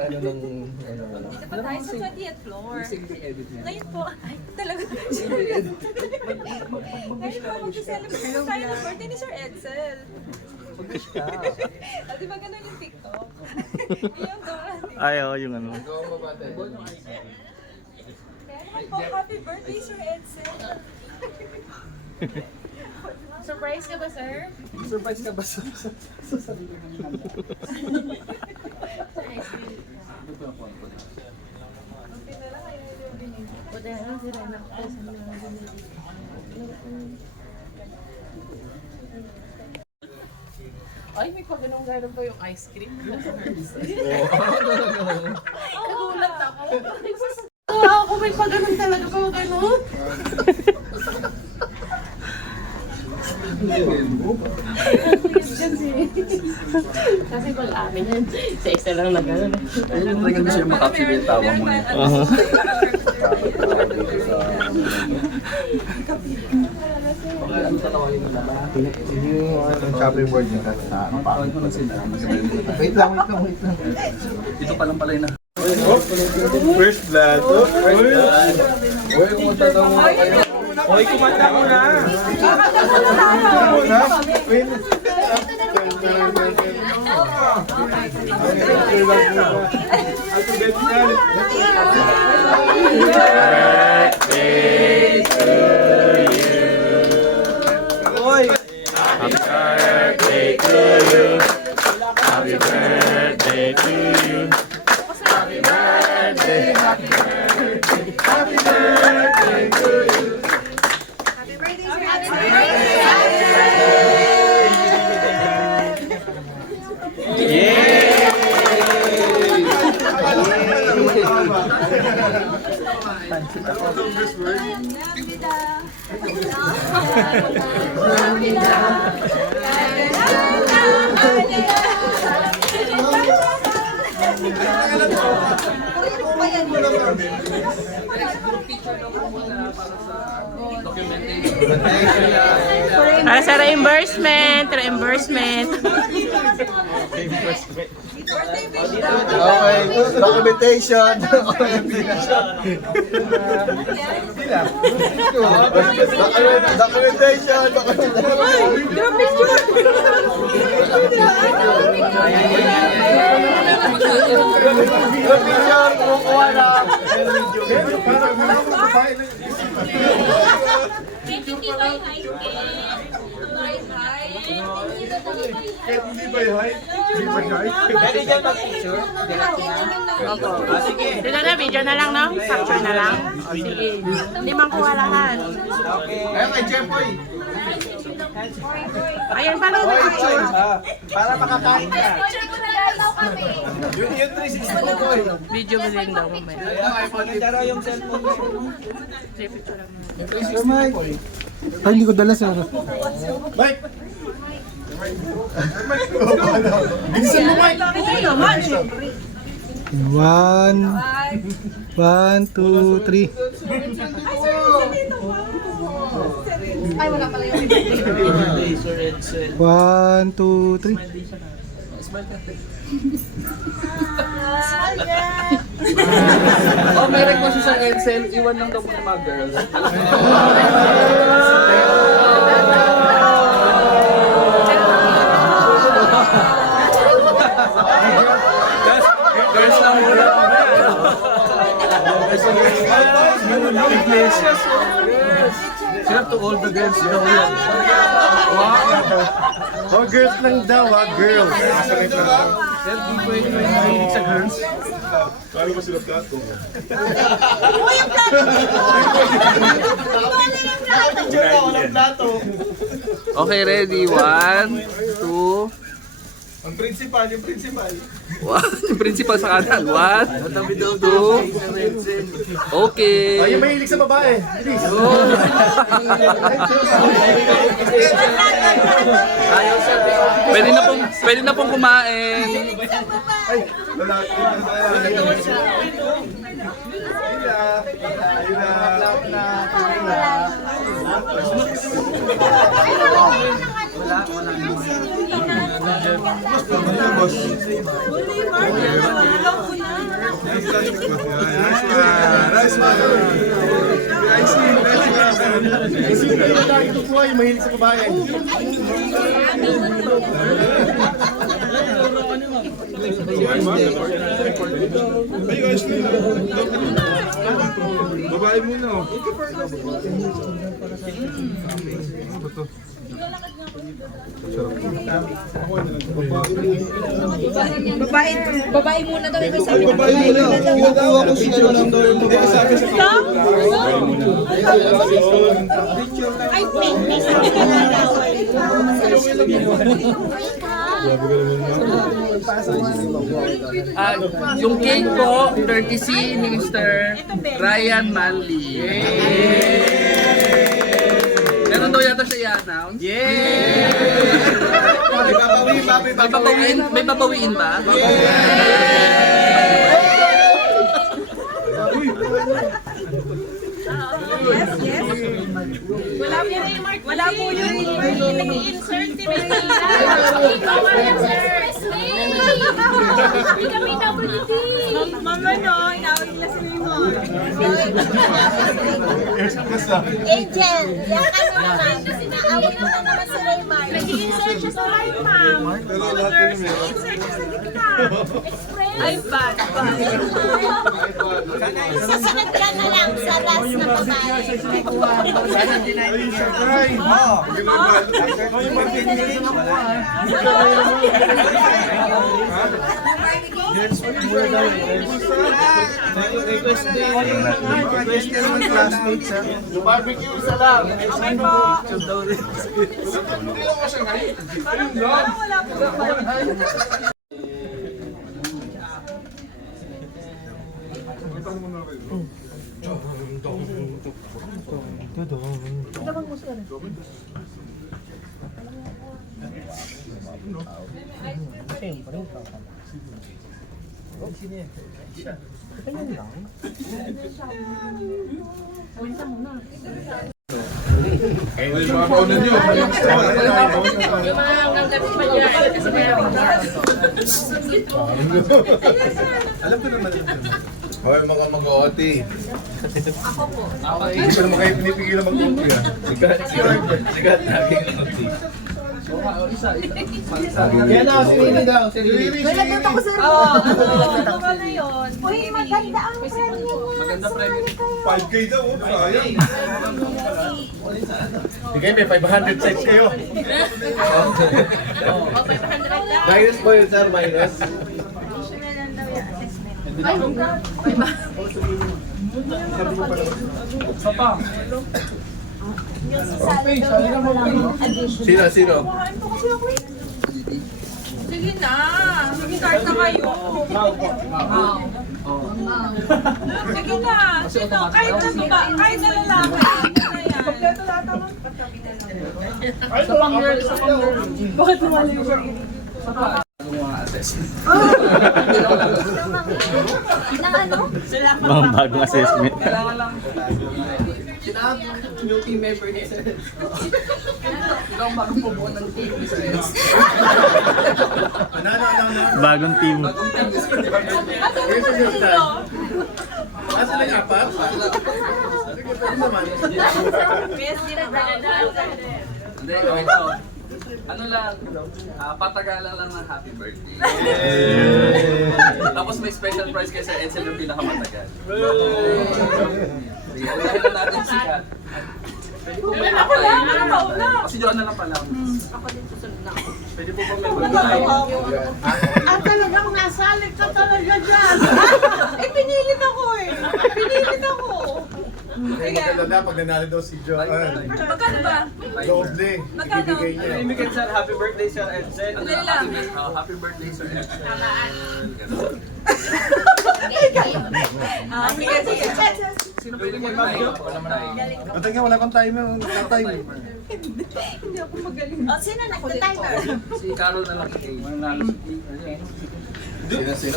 ano ng ano. Dito pa tayo sa 20th floor. edit niya. Ngayon po, ay talaga. Ngayon po, mag-celebrate tayo ng birthday ni Sir Edsel. Mag-wish ka. Di ba ganun yung TikTok? Yung doon. Ay, oh, yung ano. Ikaw ang mabata. Kaya naman po, happy birthday Sir Edsel. Surprise ka ba, sir? Surprise ka ba sa sarili mo naman? Ay, may pag-ganong-ganon pa yung ice cream. Nagulat ako. Ako may pag-ganon talaga pa mag-ganon. Kasi pag amin yan, isa-isa lang na gano'n. Ayun, talagang gusto yung makapsule yung tawa mo nito. Ano tatawagin mo na ba? Yung chopping board niya kasi na ano pa. Wait lang. Ito pa lang pala yun na. First blood. Uy, kumunta daw muna kayo. Hoy, kumanta mo na! Para sa reimbursement. Okay, documentation. Documentation. Picture, kumukuha na. Pwede dyan mag-picture? Dito na, video na lang, no? Capture na lang. O, sige. Hindi man kuha lahat. Ayun kay Jeffoy. Ayun, paano na picture? Para makakain ka. Yung 360 ko boy. Video mo din daw mamaya. Maganda raw yung cellphone mo. Sige, picture lang. Ay, hindi ko dala sa Mike! Bilisan mo, Mike! One, two, three. Ay, wala pala yung One, two, three. Oh, may request sa Edsel. Iwan lang daw po ng mga girls. Girls lang muna. Iglesias. Sila to all the girls daw yan. Oh, girls lang daw ha, girls. Sir, di pwede may mahilig sa girls. Kalo ba sila plato? Okay, ready? 1, 2, Ang principal, yung principal. Yung principal sa kanan. 1, 2, okay. Ay, yung mahilig sa babae. Bilis. Pwede na pong kumain. Ay, lalaki. Boss. Nice one! Kasi yung lagi ito po ay mahilig sa babae. Babae muna oh. Babae muna daw, iba sabi. Babae muna. Kinukuha ko siya lang daw yung babae. Sabi sa Ay, may sabi ka na daw. Yung cake po, courtesy ni Mr. Ryan Manley. Meron daw yata siya i-announce. May babawiin ba? Wala po yun. Nag-insert si Marina. Mama no, inawit na si Raymond. Angel, yan ka naman. Inaaway mo na naman si Raymond. Nag-insert siya sa right, ma'am. Nag-insert siya sa gitna. Ay, bad. Sasunod ka na lang sa last na babae. Request ng classmates ha. Barbecue isa lang. Yung mga paunan nyo. Yung mga hanggang pa dyan. Kasi meron. Alam ko naman. Hoy, mga mag-OT. Ako po. Hindi ko naman kayo pinipigilan mag-OT ah. Sigat naging OT. Kaya na, si Rini daw. Si Rini. Ano ba na yun? Uy, maganda ang friend niya. Maganda premium. 5K daw, oh. Sayang. Sige, may 500 sets kayo. Minus po yun sir, minus. Yung sasali daw niya walang additional. Sino? Sige na. Sige, start na kayo. Sige na. Sino? Kahit na ba? Kahit na lalaki. Sige na yan. Kompleto lahat naman. Isa pang girl, isa pang girl. Bakit nawala yung Yung mga assessment. Na ano? Mga bagong assessment. Kailangan lang. Kailangan yung team member ni Sir. Ikaw ang bagong pubuo ng team ni Sir. Bagong team. Bagong team ni Sir. Asa na yung apat? Hindi, ito. Ano lang, patagalan lang ng happy birthday. Tapos may special prize kay Sir Edsel yung pinakamatagal. Dahil lang natin sikat. Pwede po may Ako lang, ano ba una? Kasi John na lang pala. Ako din susunod na ako. Pwede po ba may Talagang nasalit ka talaga dyan. Pinilit ako eh. Pinilit ako. Maganda na pag nanalo daw si Joanne. Magkano ba? Doble. Ibibigay niya. Ibigay sir, happy birthday sir Edsel. Ano lang, happy birthday Sir Edsel. Sige. Sino pwede mo tayo? Walang tayo. Ba't nga wala kang timer? Timer. Hindi ako magaling. O, sino nagta-timer? Si Carol na lang. Sino? Si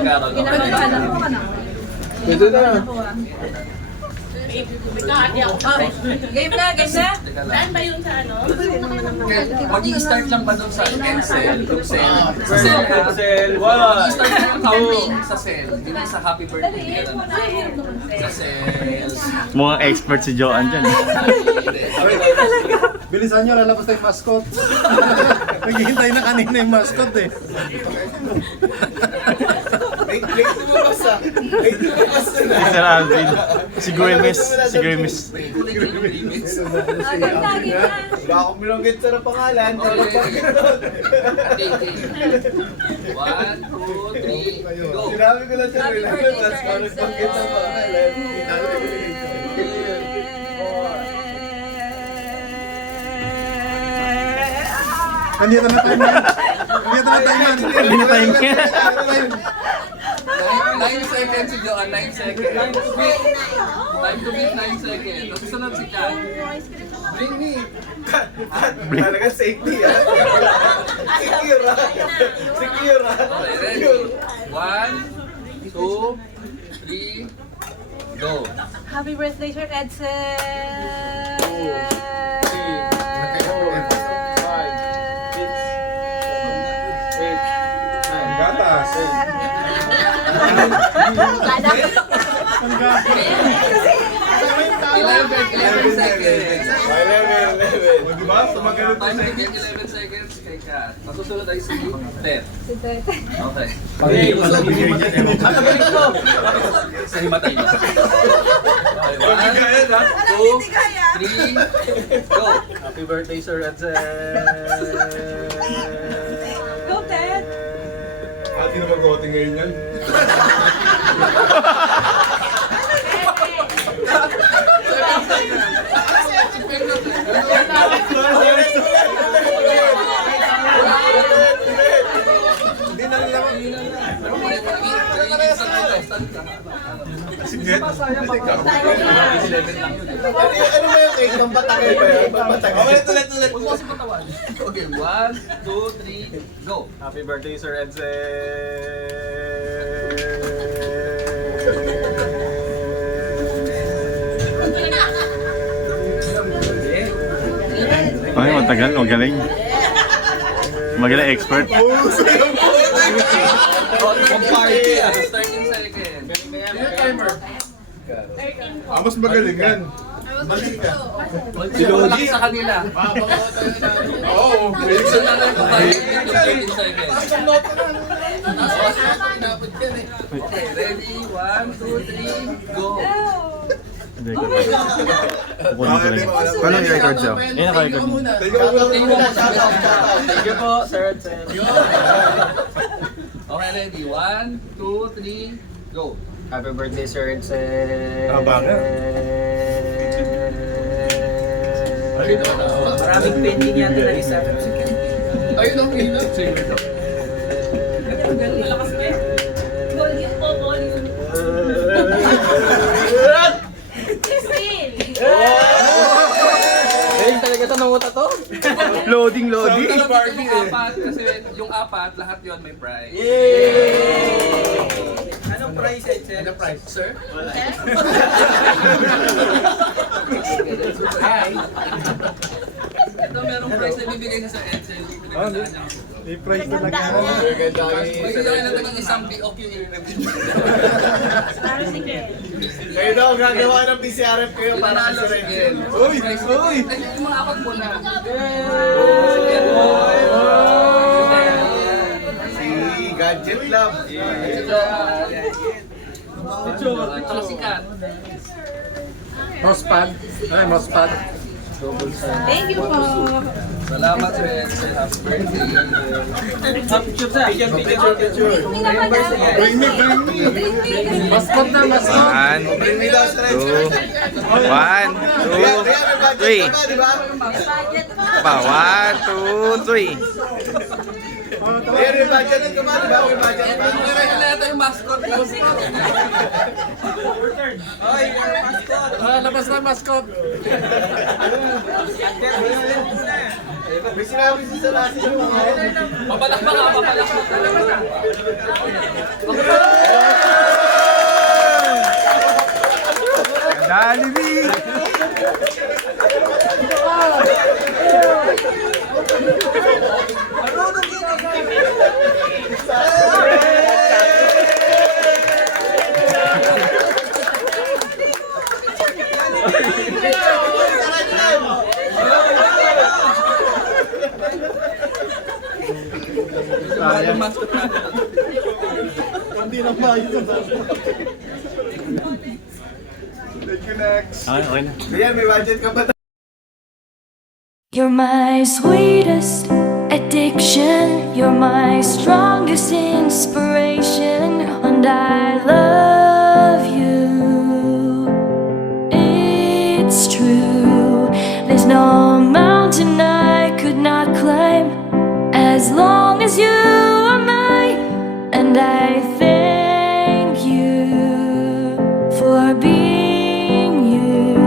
Carol. Ginagawa ko ka na. Pwede na. Game na, game na. Saan ba yun sa ano? Mag-i-start lang ba doon sa Edsel? Sa Cell ha? Edsel, Mag-i-start lang yung counting sa Cell. Hindi sa happy birthday. Sa Cell. Mukhang expert si Joanne dyan. Bilisan nyo, lalabas na yung mascot. Naghihintay na kanina yung mascot eh. Late lumabas ah. Late lumabas na. Si Sir Alvin. Si Grimes. Si Grimes. Wala akong binanggit sa pangalan. Okay, 1, 2, 3, go! Sinabi ko lang siya. Mas parang banggit sa pangalan. Nandito na tayo man. Nandito na tayo man. Hindi na tayo 9 seconds si Joanne, 9 seconds. Time to beat 9 seconds. Tapos sunod si Kat. Bring me. Talaga safety ah. Secure ah. Secure ah. Okay, ready? 1, 2, 3, go! Happy birthday, Sir Edsel! Gatas. 11 seconds. 11. O diba? Sumagalot Time to get 11 seconds kay Kat. Masusunod ay si Ted. Okay. Sa himatay niya. Okay, 1, 2, 3, go! Happy birthday, Sir Edsel. Go, Ted! Ate na mag-voting ngayon yan. Hindi na nila Sige. Ano ba yung cake? Ang batakay ba yan? Batakay. Ulit. Huwag mo kasi patawan. Okay, 1, 2, 3, go! Happy birthday, Sir Edsel. Ay, matagal. Magaling. Magaling expert. Party ah! 13 seconds. Mas magaling yan. Si Lodi sa kanila. Oo. Gusto na lang ito tayo. 13 seconds. Okay, ready? 1, 2, 3, go! Hindi ko ba? Kukunin ko rin. Paano i-record siya? Eh, naka-record mo. Thank you po, Sir Edsel. Okay, ready? 1, 2, 3, go! Happy birthday, Sir Edsel. bakit? Maraming pending yan na isa. Ayun ang pinag. Volume po, volume. Galing talaga ito, nanguta to. Loading. Yung apat, kasi yung apat, lahat yun may prize. Anong price, Edsel? Ano prize, sir? Ito merong prize na bibigay sa Sir Edsel. Pinagandaan niya. May price talaga. Bibigyan na ng isang BOQ i-review. Kayo daw, gagawa ng PCRF kayo para kay Sir Edsel. Uy! Uy! Ay, yung mga apat mo na. Si Gadget Lab. Ito si Kat. Mousepad. Ay, mousepad. Thank you po. Salamat Sir Edsel. Happy birthday. Picture sa. Picture. Bring me. Mascot na, mascot. 1, Bring me daw, Sir Edsel. 1, 2, 3. Pa, 1, 2, 3. Ayan, may budget ka ba? Di ba? May budget pa. Ito yung mascot. Labas na, mascot. May sinabi si Salasi yung mga Papalakpak ka, papalakpak ka. Jollibee! Hindi na bayad. Thank you, next. Okay na. Ayan, may budget ka ba? You're my sweetest addiction. You're my strongest inspiration. And I love you. It's true. There's no mountain I could not climb as long as you are mine. And I thank you for being you.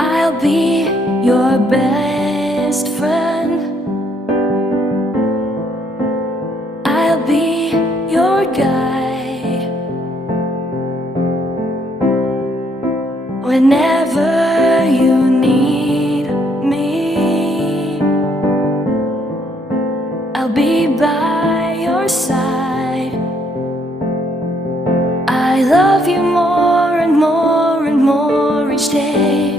I'll be your best friend. I'll be your guide whenever you need me. I'll be by your side. I love you more and more and more each day.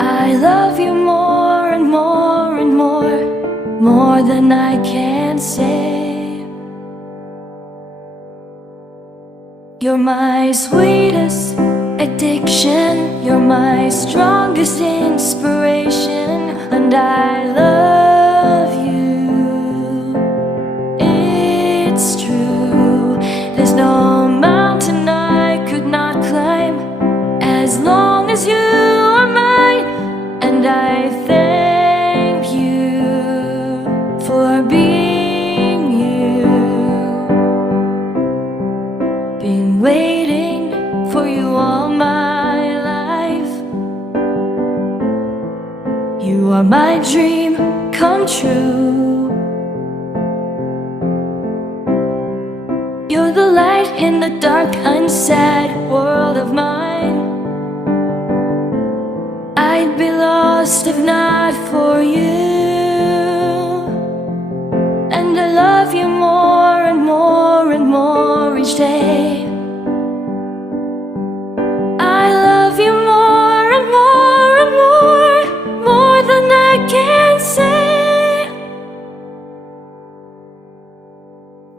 I love you more and more and more than I can say. You're my sweetest addiction. You're my strongest inspiration. And I love you. It's true. There's no mountain I could not climb as long as you are mine. And I thank you for being you. Been waiting for you all my life. You are my dream come true. You're the light in the dark, unsaid world of mine. I'd be lost if not for you. And I love you more and more and more each day. I love you more and more and more than I can say.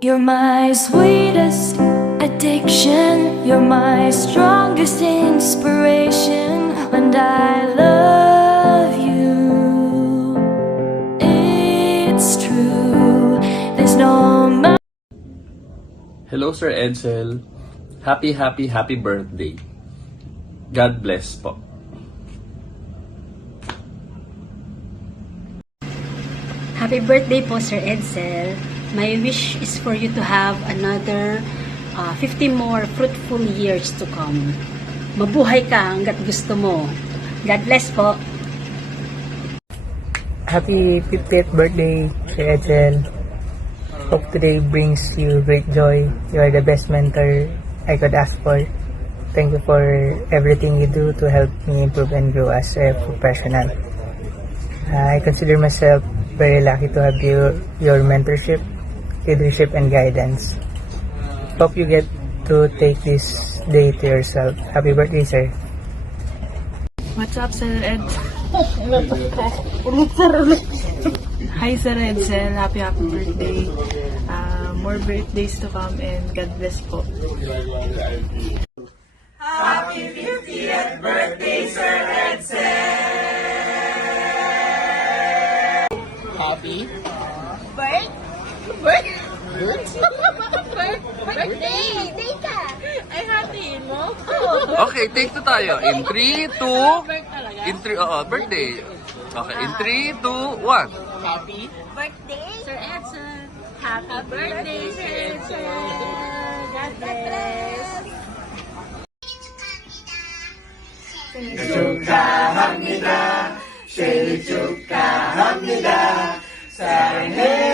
You're my sweetest addiction. You're my strongest inspiration. And I love you. It's true. There's no Hello, Sir Edsel. Happy birthday. God bless po. Happy birthday po, Sir Edsel. My wish is for you to have another 50 more fruitful years to come. Mabuhay ka hanggat gusto mo. God bless po. Happy 50th birthday, Sir Edsel. Hope today brings you great joy. You are the best mentor I could ask for. Thank you for everything you do to help me improve and grow as a professional. I consider myself very lucky to have your mentorship, leadership, and guidance. Hope you get to take this day to yourself. Happy birthday, sir. What's up, Sir Ed? Hi, Sir Edsel. Happy birthday. More birthdays to come and God bless po. Happy 50th birthday, Sir Edsel! Happy? Birthday! Day ka! Ay, hatiin mo? Okay, take two tayo. In 3, 2... In 3, birthday. Okay, in 3, 2, 1. Happy? Birthday! Sir Edsel. Happy birthday, Sir Edsel. God bless. 축하합니다. 생일 축하합니다. 사랑해